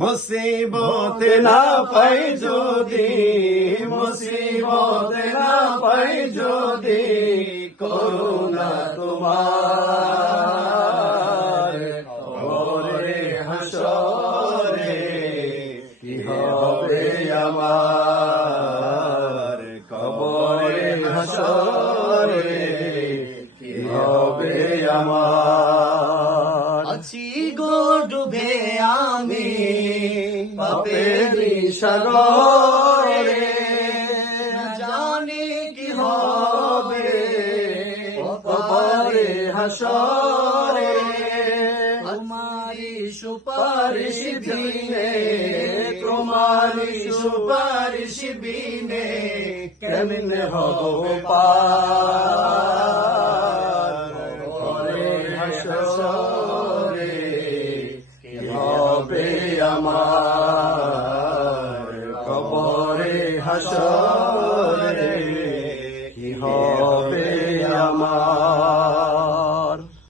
মুসিবত না পাই যদি, মুসিবত না পাই যদি, করুণা তোমার কবরে হাসরে কি হবে আমার, কবরে হাসরে কি হবে আমার। আছি গো ডুবে আমি পাপের সাগরে, জানি কি হবে কবরে হাসরে, তোমারি সুপারিশ বিনে, তোমারি সুপারিশ বিনে কেমনে হব পার, কবরে হাসরে কি হবে আমার, কবরে হাসরে কি হবে আমার।